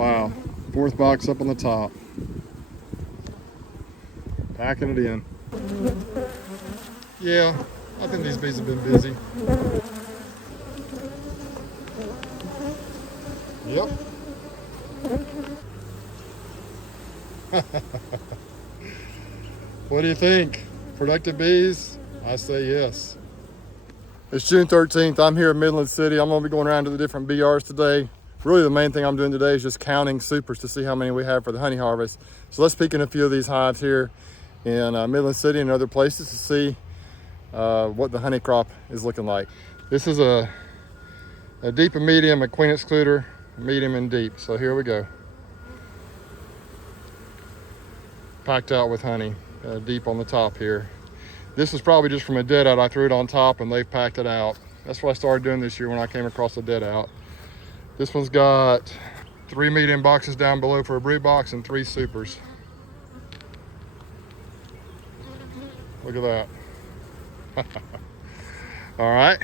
Wow, fourth box up on the top. Packing it in. Yeah, I think these bees have been busy. Yep. What do you think? Productive bees? I say yes. It's June 13th. I'm here in Midland City. I'm going to be going around to the different bee yards today. Really the main thing I'm doing today is just counting supers to see how many we have for the honey harvest. So let's peek in a few of these hives here in Midland City and other places to see what the honey crop is looking like. This is a deep and medium, a queen excluder, medium and deep. So here we go. Packed out with honey, deep on the top here. This is probably just from a dead out. I threw it on top and they've packed it out. That's what I started doing this year when I came across a dead out. This one's got 3 medium boxes down below for a brood box and 3 supers. Look at that. All right.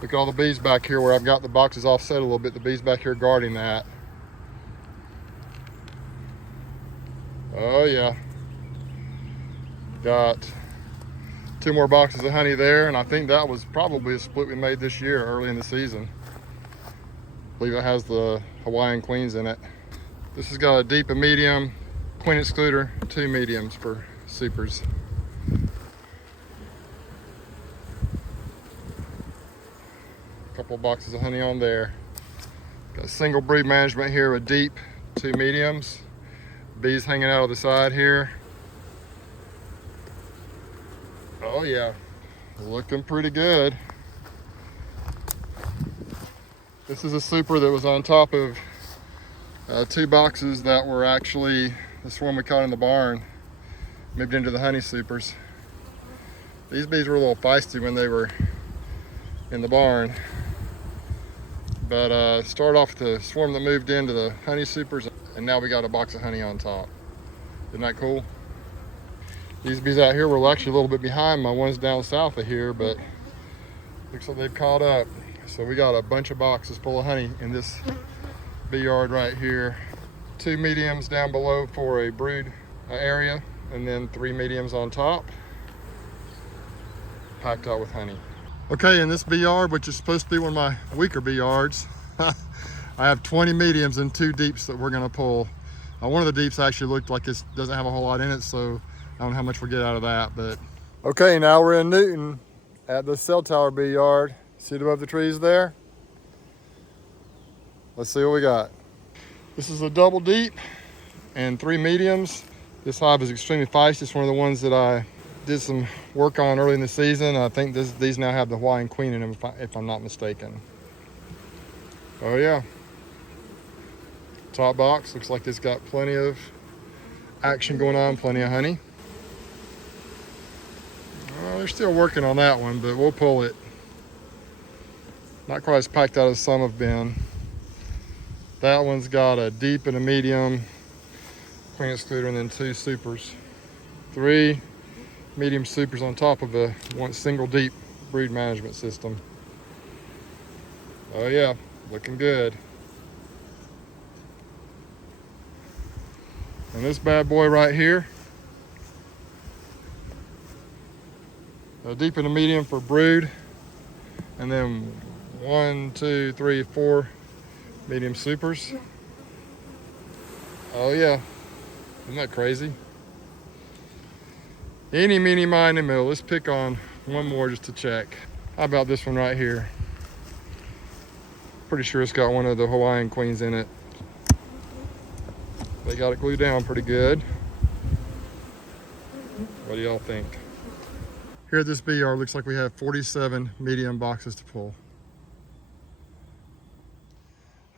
Look at all the bees back here where I've got the boxes offset a little bit. The bees back here guarding that. Oh yeah. Got 2 more boxes of honey there, and I think that was probably a split we made this year early in the season. I believe it has the Hawaiian queens in it. This has got a deep and medium, queen excluder, 2 mediums for supers. Couple boxes of honey on there. Got single brood management here with deep, 2 mediums. Bees hanging out of the side here. Oh yeah, looking pretty good. This is a super that was on top of 2 boxes that were actually the swarm we caught in the barn, moved into the honey supers. These bees were a little feisty when they were in the barn, but started off with the swarm that moved into the honey supers, and now we got a box of honey on top. Isn't that cool? These bees out here were actually a little bit behind my ones down south of here, but looks like they've caught up. So we got a bunch of boxes full of honey in this bee yard right here. 2 mediums down below for a brood area, and then 3 mediums on top, packed out with honey. Okay, in this bee yard, which is supposed to be one of my weaker bee yards, I have 20 mediums and 2 deeps that we're gonna pull. One of the deeps actually looked like it doesn't have a whole lot in it, so I don't know how much we'll get out of that, but. Okay, now we're in Newton at the cell tower bee yard. See it above the trees there? Let's see what we got. This is a double deep and 3 mediums. This hive is extremely feisty. It's one of the ones that I did some work on early in the season. I think these now have the Hawaiian queen in them, if I'm not mistaken. Oh yeah. Top box, looks like it's got plenty of action going on, plenty of honey. Well, they're still working on that one, but we'll pull it. Not quite as packed out as some have been. That one's got a deep and a medium, queen excluder, and then 2 supers. 3 medium supers on top of a one single deep brood management system. Oh yeah, looking good. And this bad boy right here, a deep and a medium for brood, and then 1, 2, 3, 4 medium supers. Oh yeah, isn't that crazy? Eeny, meeny, miny, mill. Let's pick on one more just to check. How about this one right here? Pretty sure it's got one of the Hawaiian queens in it. They got it glued down pretty good. What do y'all think? Here at this bee yard, looks like we have 47 medium boxes to pull.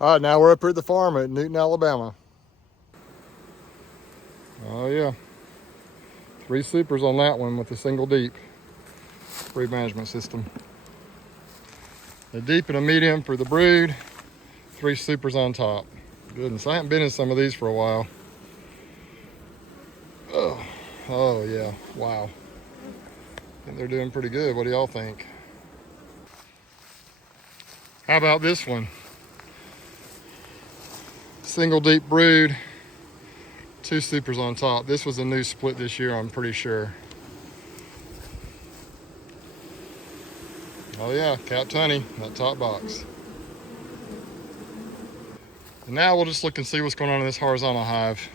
All right, now we're up here at the farm at Newton, Alabama. Oh yeah. 3 supers on that one with a single deep brood management system. A deep and a medium for the brood, 3 supers on top. Goodness, I haven't been in some of these for a while. Oh yeah, wow. I think they're doing pretty good. What do y'all think? How about this one? Single deep brood, 2 supers on top. This was a new split this year, I'm pretty sure. Oh yeah, capped honey, that top box. And now we'll just look and see what's going on in this horizontal hive.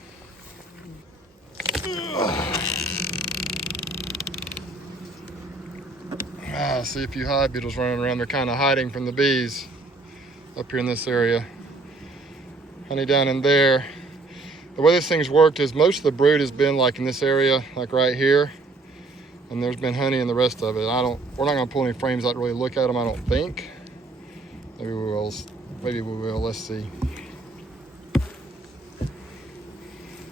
I see a few hive beetles running around. They're kind of hiding from the bees up here in this area. Honey down in there. The way this thing's worked is most of the brood has been like in this area, like right here. And there's been honey in the rest of it. We're not gonna pull any frames out to really look at them, I don't think. Maybe we will, let's see.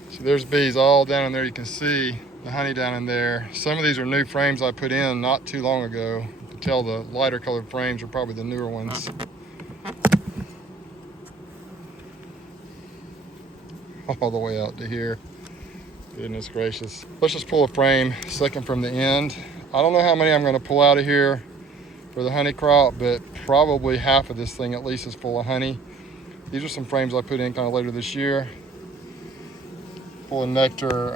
So there's bees all down in there. You can see the honey down in there. Some of these are new frames I put in not too long ago. You can tell the lighter colored frames are probably the newer ones. All the way out to here. Goodness gracious. Let's just pull a frame, second from the end. I don't know how many I'm gonna pull out of here for the honey crop, but probably half of this thing at least is full of honey. These are some frames I put in kind of later this year. Full of nectar.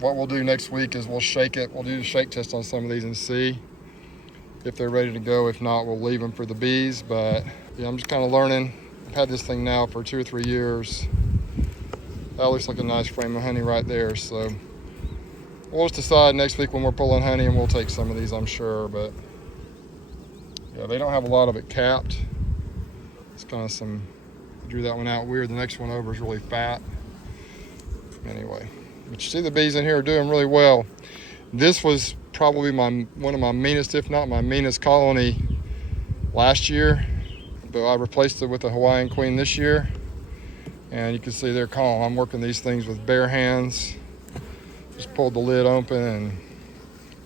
What we'll do next week is we'll shake it. We'll do the shake test on some of these and see if they're ready to go. If not, we'll leave them for the bees. But yeah, I'm just kind of learning. I've had this thing now for 2 or 3 years. That looks like a nice frame of honey right there. So we'll just decide next week when we're pulling honey, and we'll take some of these, I'm sure. But yeah, they don't have a lot of it capped. It's kind of some, drew that one out weird. The next one over is really fat. Anyway, but you see the bees in here are doing really well. This was probably one of my meanest, if not my meanest colony last year, but I replaced it with a Hawaiian queen this year. And you can see they're calm. I'm working these things with bare hands. Just pulled the lid open and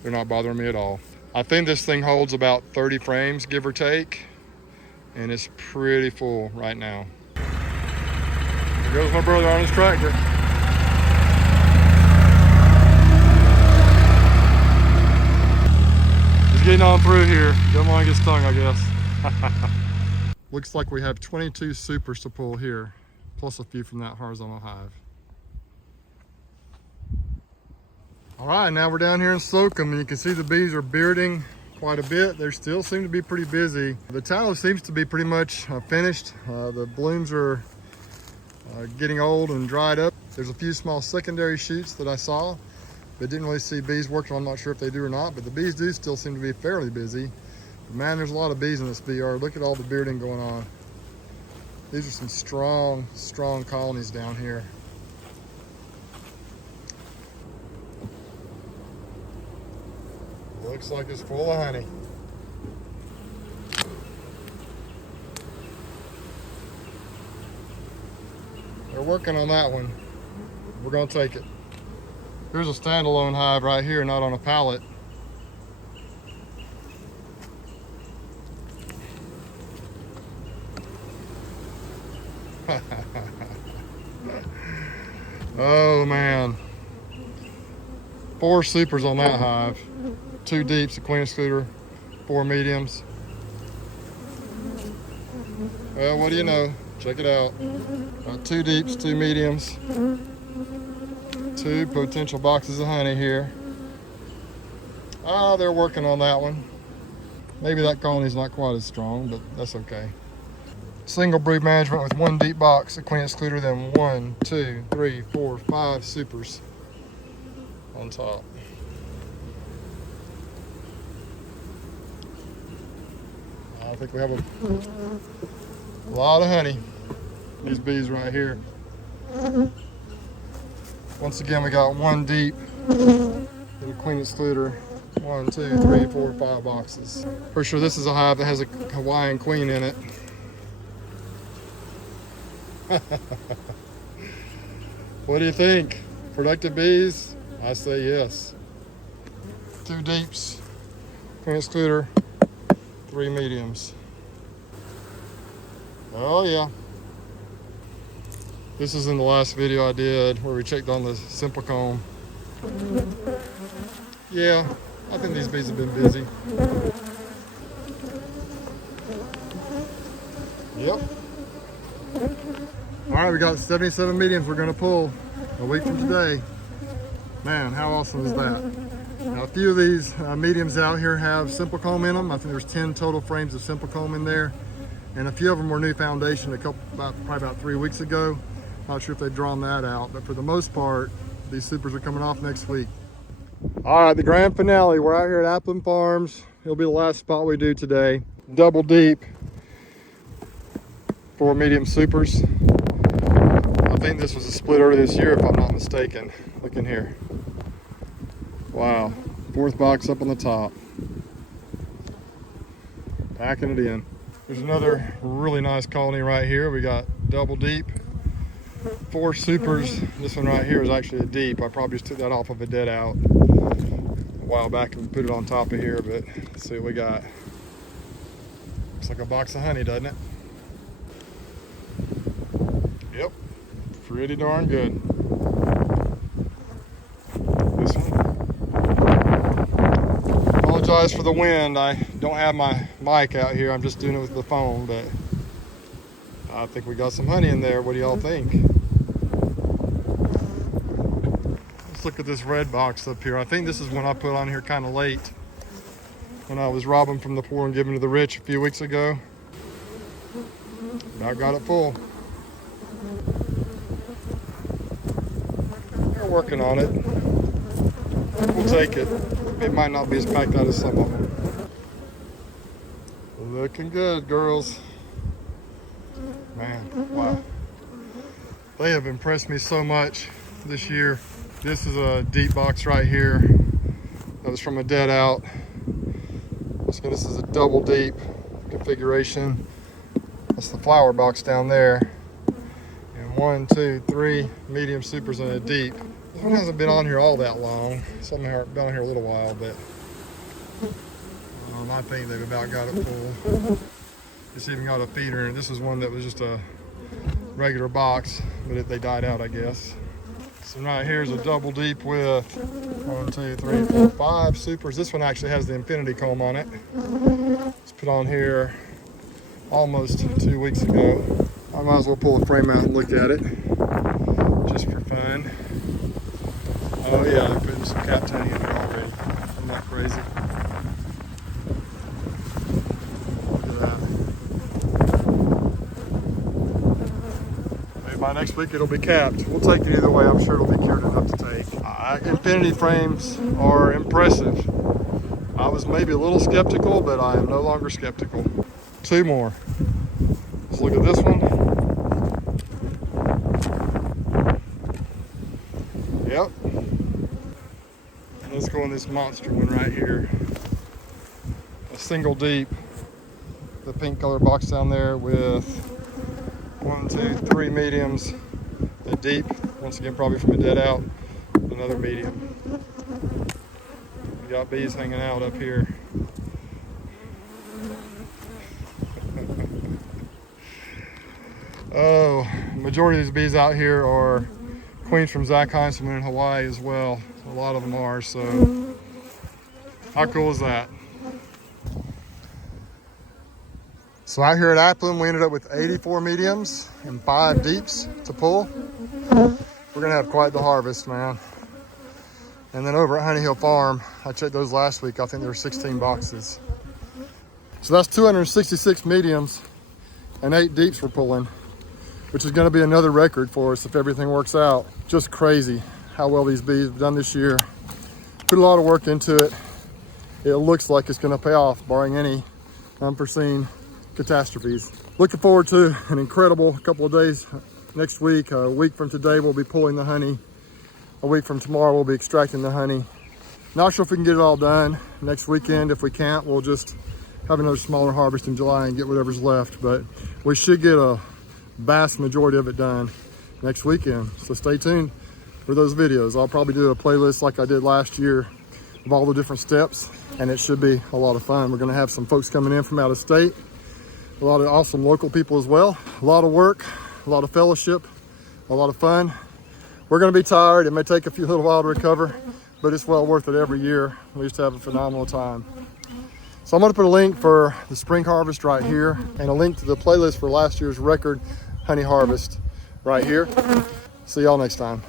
they're not bothering me at all. I think this thing holds about 30 frames, give or take. And it's pretty full right now. There goes my brother on his tractor. He's getting on through here. Doesn't want to get stung, I guess. Looks like we have 22 supers to pull here, plus a few from that horizontal hive. All right, now we're down here in Slocum, and you can see the bees are bearding quite a bit. They still seem to be pretty busy. The tallow seems to be pretty much finished. The blooms are getting old and dried up. There's a few small secondary shoots that I saw, but didn't really see bees working. I'm not sure if they do or not, but the bees do still seem to be fairly busy. But man, there's a lot of bees in this bee yard. Look at all the bearding going on. These are some strong, strong colonies down here. Looks like it's full of honey. They're working on that one. We're gonna take it. Here's a standalone hive right here, not on a pallet. Oh man. 4 supers on that hive. 2 deeps, a queen excluder, 4 mediums. Well, what do you know? Check it out. 2 deeps, 2 mediums, 2 potential boxes of honey here. They're working on that one. Maybe that colony's not quite as strong, but that's okay. Single brood management with 1 deep box, a queen excluder, then 1, 2, 3, 4, 5 supers on top. I think we have a lot of honey. These bees right here. Once again, we got 1 deep and a queen excluder. 1, 2, 3, 4, 5 boxes. Pretty sure this is a hive that has a Hawaiian queen in it. What do you think? Productive bees? I say yes. 2 deeps, queen excluder, 3 mediums. Oh yeah. This is in the last video I did where we checked on the simple comb. Yeah, I think these bees have been busy. Yep. All right, we got 77 mediums we're gonna pull a week from today. Man, how awesome is that? Now, a few of these mediums out here have simple comb in them. I think there's 10 total frames of simple comb in there. And a few of them were new foundation probably about 3 weeks ago. Not sure if they've drawn that out, but for the most part, these supers are coming off next week. All right, the grand finale. We're out here at Upland Farms. It'll be the last spot we do today. Double deep for medium supers. I think this was a split earlier this year, if I'm not mistaken. Look in here. Wow, 4th box up on the top. Packing it in. There's another really nice colony right here. We got double deep, 4 supers. This one right here is actually a deep. I probably just took that off of a dead out a while back and put it on top of here, but let's see what we got. Looks like a box of honey, doesn't it? Yep, pretty darn good. This one. Apologize for the wind. I don't have my mic out here. I'm just doing it with the phone, but I think we got some honey in there. What do y'all think? Let's look at this red box up here. I think this is one I put on here kind of late when I was robbing from the poor and giving to the rich a few weeks ago. But I got it full. They're working on it. We'll take it. It might not be as packed out as some of them. Looking good, girls. Man, wow. They have impressed me so much this year. This is a deep box right here. That was from a dead out. So this is a double deep configuration. That's the flower box down there. And 1, 2, 3 medium supers and a deep. This one hasn't been on here all that long. Some have been on here a little while, but I think they've about got it full. It's even got a feeder in it. This is one that was just a regular box, but they died out, I guess. So right here is a double deep with 1, 2, 3, 4, 5 supers. This one actually has the infinity comb on it. It's put on here almost 2 weeks ago. I might as well pull the frame out and look at it, just for fun. Oh yeah, they're putting some capped honey in there already. I'm not crazy. Look at that. Maybe by next week it'll be capped. We'll take it either way. I'm sure it'll be cured enough to take. Infinity frames are impressive. I was maybe a little skeptical, but I am no longer skeptical. 2 more. Let's look at this one. Yep. Let's go on this monster one right here. A single deep. The pink color box down there with 1, 2, 3 mediums. A deep, once again probably from a dead out. Another medium. We got bees hanging out up here. Oh, majority of these bees out here are queens from Zach Heinzelman in Hawaii as well. A lot of them are, so how cool is that? So out here at Upland, we ended up with 84 mediums and 5 deeps to pull. We're gonna have quite the harvest, man. And then over at Honey Hill Farm, I checked those last week. I think there were 16 boxes. So that's 266 mediums and 8 deeps we're pulling, which is gonna be another record for us if everything works out. Just crazy how well these bees have done this year. Put a lot of work into it. It looks like it's gonna pay off, barring any unforeseen catastrophes. Looking forward to an incredible couple of days next week. A week from today, we'll be pulling the honey. A week from tomorrow, we'll be extracting the honey. Not sure if we can get it all done next weekend. If we can't, we'll just have another smaller harvest in July and get whatever's left. But we should get a vast majority of it done next weekend. So stay tuned for those videos. I'll probably do a playlist like I did last year of all the different steps, and it should be a lot of fun. We're gonna have some folks coming in from out of state, a lot of awesome local people as well. A lot of work, a lot of fellowship, a lot of fun. We're gonna be tired. It may take a little while to recover, but it's well worth it every year. We used to have a phenomenal time. So I'm gonna put a link for the spring harvest right here and a link to the playlist for last year's record honey harvest right here. See y'all next time.